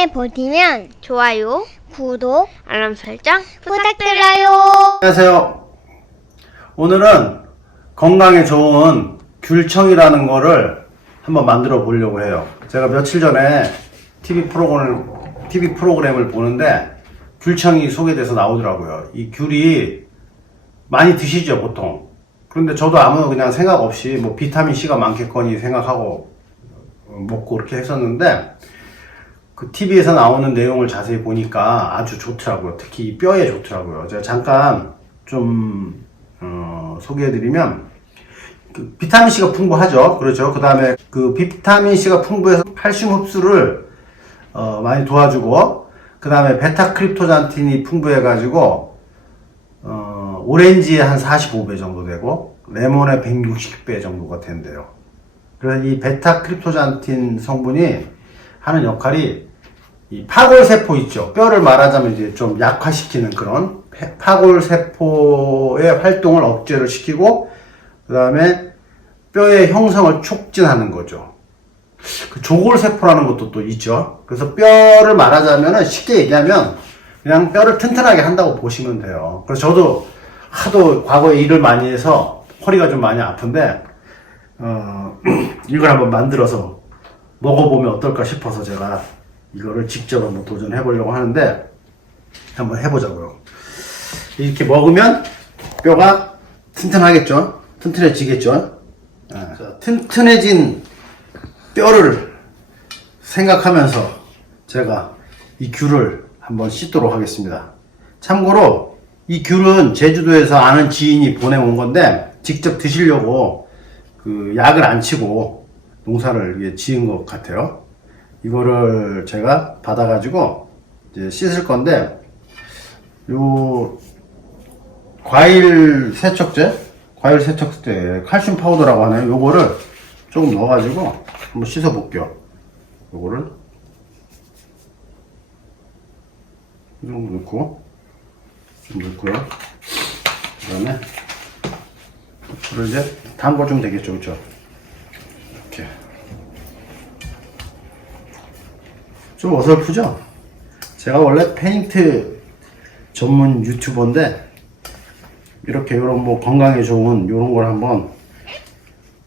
영상을 보시면 좋아요, 구독, 알람 설정 부탁드려요. 안녕하세요. 오늘은 건강에 좋은 귤청이라는 거를 한번 만들어 보려고 해요. 제가 며칠 전에 TV 프로그램을 보는데 귤청이 소개돼서 나오더라고요. 이 귤이 많이 드시죠, 보통. 그런데 저도 아무 그냥 생각 없이 뭐 비타민C가 많겠거니 생각하고 먹고 그렇게 했었는데, 그 TV에서 나오는 내용을 자세히 보니까 아주 좋더라고요. 특히 뼈에 좋더라고요. 제가 잠깐 좀 소개해드리면, 그 비타민C가 풍부하죠. 그렇죠. 그 다음에 그 비타민C가 풍부해서 칼슘 흡수를 많이 도와주고, 그 다음에 베타크립토잔틴이 풍부해가지고 오렌지에 한 45배 정도 되고 레몬에 160배 정도가 된대요. 그래서 이 베타크립토잔틴 성분이 하는 역할이, 이 파골세포 있죠. 뼈를 말하자면 이제 좀 약화시키는 그런 파골세포의 활동을 억제를 시키고, 그 다음에 뼈의 형성을 촉진하는 거죠. 그 조골세포라는 것도 또 있죠. 그래서 뼈를 말하자면, 쉽게 얘기하면 그냥 뼈를 튼튼하게 한다고 보시면 돼요. 그래서 저도 하도 과거에 일을 많이 해서 허리가 좀 많이 아픈데, 이걸 한번 만들어서 먹어보면 어떨까 싶어서 제가 이거를 직접 한번 도전해 보려고 하는데, 한번 해보자고요. 이렇게 먹으면 뼈가 튼튼하겠죠? 튼튼해지겠죠? 자, 튼튼해진 뼈를 생각하면서 제가 이 귤을 한번 씻도록 하겠습니다. 참고로 이 귤은 제주도에서 아는 지인이 보내온 건데, 직접 드시려고 그 약을 안 치고 농사를 지은 것 같아요. 이거를 제가 받아가지고 이제 씻을 건데, 요 과일 세척제 칼슘 파우더라고 하네요. 요거를 조금 넣어가지고 한번 씻어 볼게요. 요거를 이 정도 넣고 좀 넣고요. 그 다음에 불을 이제 담궈주면 되겠죠, 그쵸? 이렇게 좀 어설프죠? 제가 원래 페인트 전문 유튜버인데, 이렇게 요런 뭐 건강에 좋은 요런 걸 한번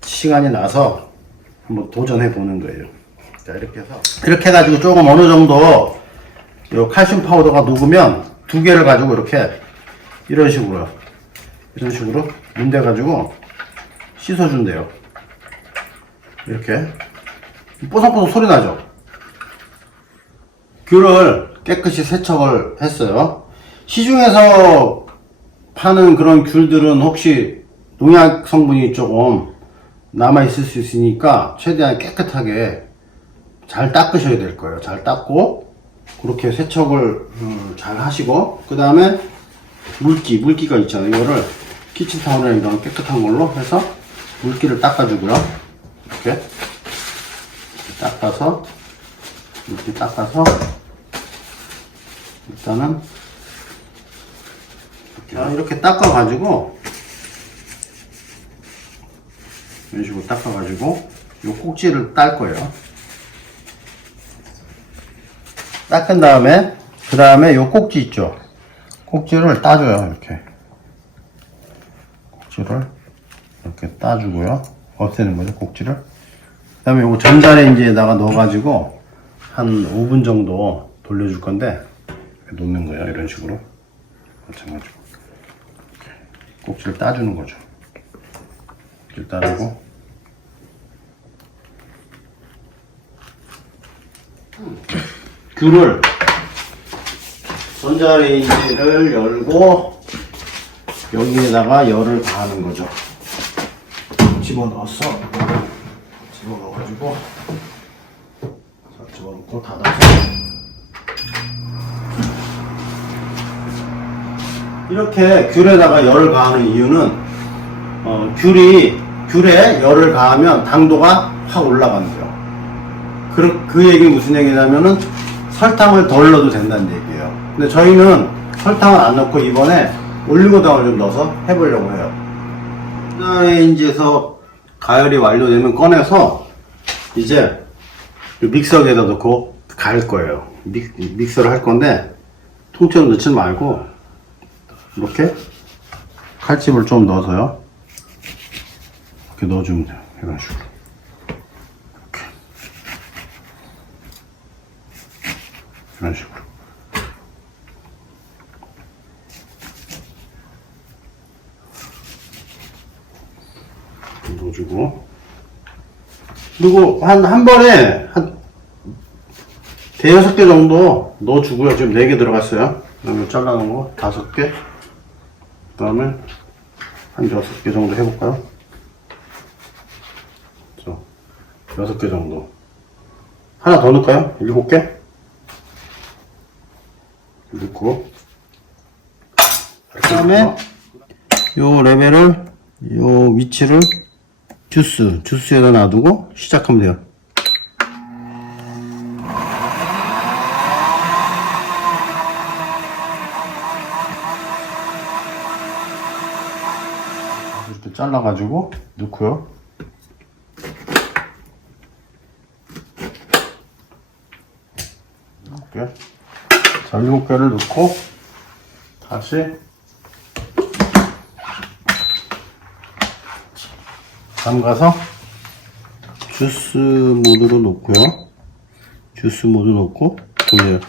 시간이 나서 한번 도전해 보는 거예요. 자, 이렇게 해서 이렇게 해가지고 조금 어느 정도 요 칼슘 파우더가 녹으면 두 개를 가지고 이렇게 이런 식으로 문대 가지고 씻어준대요. 이렇게 뽀송뽀송 소리 나죠? 귤을 깨끗이 세척을 했어요. 시중에서 파는 그런 귤들은 혹시 농약 성분이 조금 남아있을 수 있으니까 최대한 깨끗하게 잘 닦으셔야 될 거예요. 잘 닦고 그렇게 세척을 잘 하시고, 그 다음에 물기가 있잖아요. 이거를 키친타올이나 이런 깨끗한 걸로 해서 물기를 닦아주고요. 이렇게 닦아서, 물기 닦아서 일단은 이렇게 닦아가지고, 이런 식으로 닦아가지고 요 꼭지를 딸 거예요. 닦은 다음에, 그 다음에 요 꼭지 있죠? 꼭지를 따줘요. 이렇게 꼭지를 이렇게 따주고요. 없애는 거죠, 꼭지를. 그 다음에 요거 전자레인지에다가 넣어가지고 한 5분 정도 돌려줄 건데, 이렇게 놓는 거예요. 이런 식으로 마찬가지고 꼭지를 따주는 거죠. 꼭지를 따르고, 귤을 전자레인지를 열고 여기에다가 열을 가하는 거죠. 집어넣어가지고 집어넣고 닫아서, 이렇게 귤에다가 열을 가하는 이유는 귤에 열을 가하면 당도가 확 올라간대요. 그 얘기는 무슨 얘기냐면은 설탕을 덜 넣어도 된다는 얘기예요. 근데 저희는 설탕을 안 넣고 이번에 올리고당을 좀 넣어서 해보려고 해요. 전자레인지에서 가열이 완료되면 꺼내서 이제 믹서기에다 넣고 갈 거예요. 믹서를 할 건데 통째로 넣지 말고 이렇게 칼집을 좀 넣어서요. 이렇게 넣어주면 돼요. 이런 식으로. 이렇게. 이런 식으로. 넣어주고. 그리고 한 번에 대여섯 개 정도 넣어주고요. 지금 4개 들어갔어요. 그 다음에 잘라놓은 거 5개. 그 다음에 한 6개 정도 해볼까요? 6개 정도. 하나 더 넣을까요? 7개? 넣고. 그 다음에 요 레벨을, 요 위치를 주스에다 놔두고 시작하면 돼요. 이렇게 잘라가지고 넣고요. 이렇게. 자, 7개를 넣고 다시 담가서 주스 모드로 놓고요. 주스 모드 놓고 돌려요.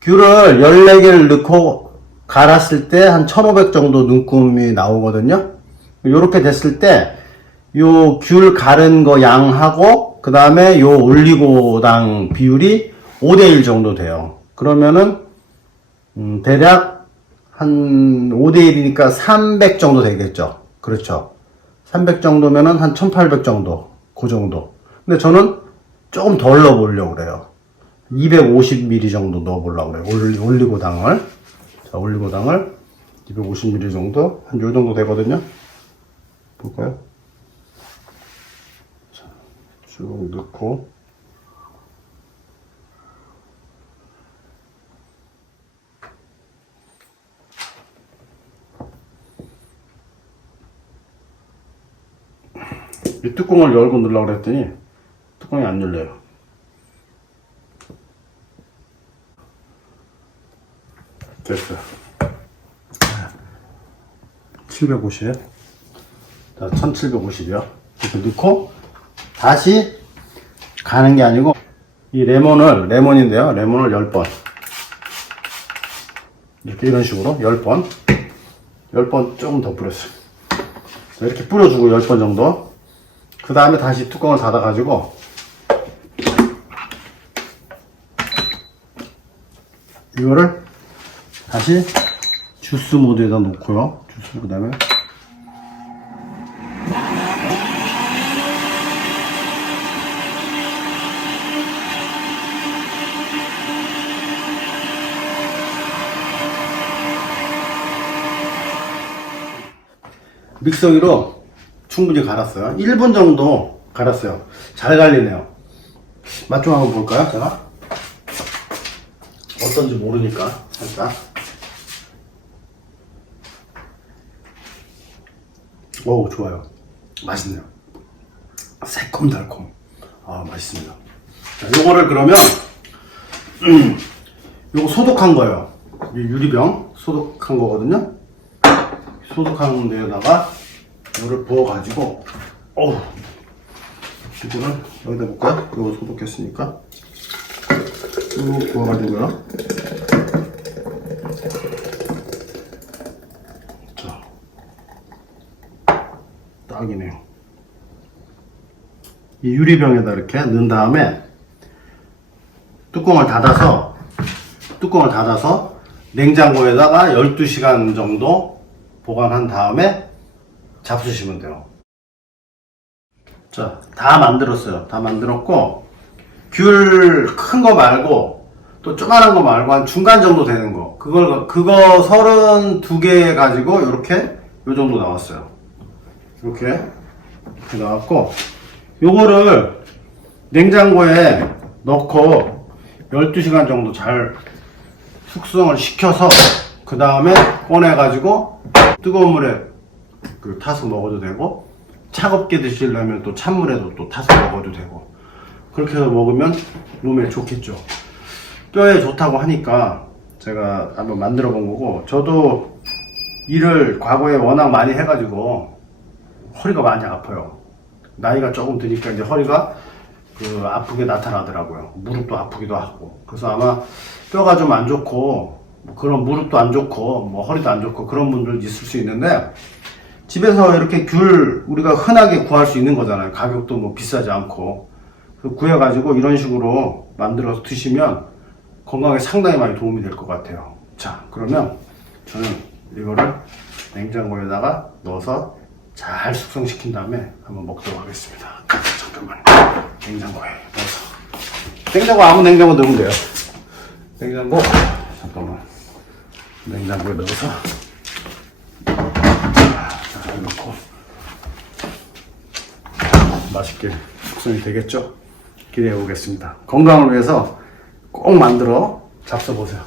귤을 14개를 넣고 갈았을 때 한 1500 정도 눈금이 나오거든요. 요렇게 됐을 때 요 귤 갈은 거 양하고 그 다음에 요 올리고당 비율이 5대1 정도 돼요. 그러면은 대략 한 5대1이니까 300 정도 되겠죠. 그렇죠. 300 정도면은 한 1800 정도, 그 정도. 근데 저는 조금 덜 넣어보려고 그래요. 250ml 정도 넣어보려고 그래요. 올리고당을. 자, 올리고당을 250ml 정도, 한 요 정도 되거든요. 볼까요? 자, 쭉 넣고. 이 뚜껑을 열고 넣으려고 그랬더니 뚜껑이 안 열려요. 됐어요. 750. 자, 1750이요. 이렇게 넣고 다시 가는 게 아니고 이 레몬인데요. 레몬을 10번. 이렇게 이런 식으로 10번. 10번 조금 더 뿌렸어요. 자, 이렇게 뿌려주고 10번 정도. 그 다음에 다시 뚜껑을 닫아가지고 이거를 다시 주스 모드에다 놓고요. 주스 그 다음에 믹서기로 충분히 갈았어요. 1분 정도 갈았어요. 잘 갈리네요. 맛 좀 한번 볼까요? 제가 어떤지 모르니까 살짝. 오, 좋아요. 맛있네요. 새콤달콤. 아, 맛있습니다. 자, 요거를 그러면 요거 소독한 거예요. 이 유리병 소독한 거거든요. 소독한 데에다가 이거를 부어가지고, 이거를 여기다 볼까요? 이거 소독했으니까 쭉 부어가지고요. 자, 딱이네요. 이 유리병에다 이렇게 넣은 다음에 뚜껑을 닫아서 냉장고에다가 12시간 정도 보관한 다음에 잡수시면 돼요. 자, 다 만들었어요. 다 만들었고, 귤 큰 거 말고 또 조그만한 거 말고 한 중간 정도 되는 거, 그거 32개 가지고 요렇게 요 정도 나왔어요. 이렇게 나왔고, 요거를 냉장고에 넣고 12시간 정도 잘 숙성을 시켜서 그 다음에 꺼내 가지고 뜨거운 물에 타서 먹어도 되고, 차갑게 드시려면 또 찬물에도 또 타서 먹어도 되고, 그렇게 해서 먹으면 몸에 좋겠죠. 뼈에 좋다고 하니까 제가 한번 만들어 본 거고, 저도 일을 과거에 워낙 많이 해가지고 허리가 많이 아파요. 나이가 조금 드니까 이제 허리가 아프게 나타나더라고요. 무릎도 아프기도 하고. 그래서 아마 뼈가 좀 안 좋고, 뭐 그런 무릎도 안 좋고, 뭐 허리도 안 좋고 그런 분들 있을 수 있는데, 집에서 이렇게 귤 우리가 흔하게 구할 수 있는 거잖아요. 가격도 뭐 비싸지 않고. 그래서 구해가지고 이런 식으로 만들어서 드시면 건강에 상당히 많이 도움이 될 것 같아요. 자, 그러면 저는 이거를 냉장고에다가 넣어서 잘 숙성시킨 다음에 한번 먹도록 하겠습니다. 잠깐만요. 냉장고에 넣어서. 냉장고 아무 냉장고 넣으면 돼요. 냉장고, 잠깐만. 냉장고에 넣어서 잘 넣고 맛있게 숙성이 되겠죠? 기대해 보겠습니다. 건강을 위해서 꼭 만들어 잡숴보세요.